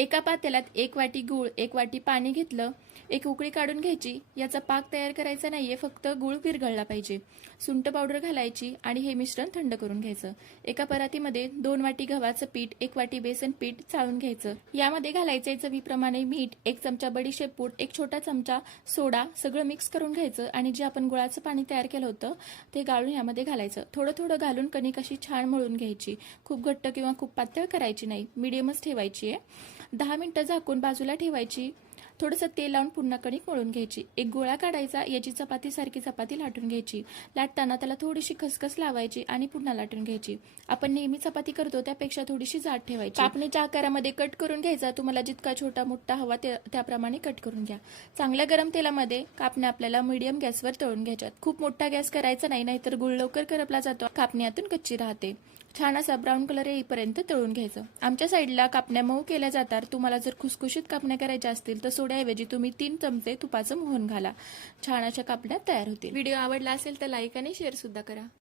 एका पातेल्यात एक वाटी गूळ एक वाटी पाणी घेतलं एक उकळी काढून घ्यायची. याचा पाक तयार करायचा नाहीये फक्त गूळ विरघळला पाहिजे. सुंठ पावडर घालायची आणि हे मिश्रण थंड करून घ्यायचं. एका परातीमध्ये दोन वाटी गव्हाचं पीठ एक वाटी बेसन पीठ चाळून घ्यायचं. यामध्ये घालायचे चवीप्रमाणे मीठ एक चमचा बडीशेप एक छोटा चमचा सोडा सगळं मिक्स करून घ्यायचं आणि जे आपण गुळाचं पाणी तयार केलं होतं ते गाळून यामध्ये घालायचं. थोडं थोडं घालून कणिक अशी छान मळून घ्यायची. खूप घट्ट किंवा खूप पातळ करायची नाही. मिडियमच ठेवायची आहे दहा मिनिटं झाकून बाजूला ठेवायची. थोडंसं तेल लावून पुन्हा कणिक मळून घ्यायची. एक गोळा काढायचा याची चपाती सारखी चपाती लाटून घ्यायची. लाटताना त्याला थोडीशी खसखस लावायची आणि पुन्हा लाटून घ्यायची. आपण नेहमी चपाती करतो त्यापेक्षा थोडीशी जाड ठेवायची. कापणीच्या आकारामध्ये कट करून घ्यायचा. तुम्हाला जितका छोटा मोठा हवा त्याप्रमाणे कट करून घ्या. चांगल्या गरम तेलामध्ये कापण्या आपल्याला मीडियम गॅसवर तळून घ्यायच्यात. खूप मोठा गॅस करायचा नाही नाहीतर गुळ लवकर करपला जातो. कापण्यातून कच्ची राहते. छान असा ब्राऊन कलर येईपर्यंत तळून घ्यायचं. आमच्या साईडला कापण्या मऊ केल्या जातात. तुम्हाला जर खुसखुशीत कापण्या करायच्या असतील तर सोड्याऐवजी तुम्ही तीन चमचे तुपाचं मोहन घाला. छान अशा कापण्या तयार होतील. व्हिडिओ आवडला असेल तर लाईक आणि शेअर सुद्धा करा.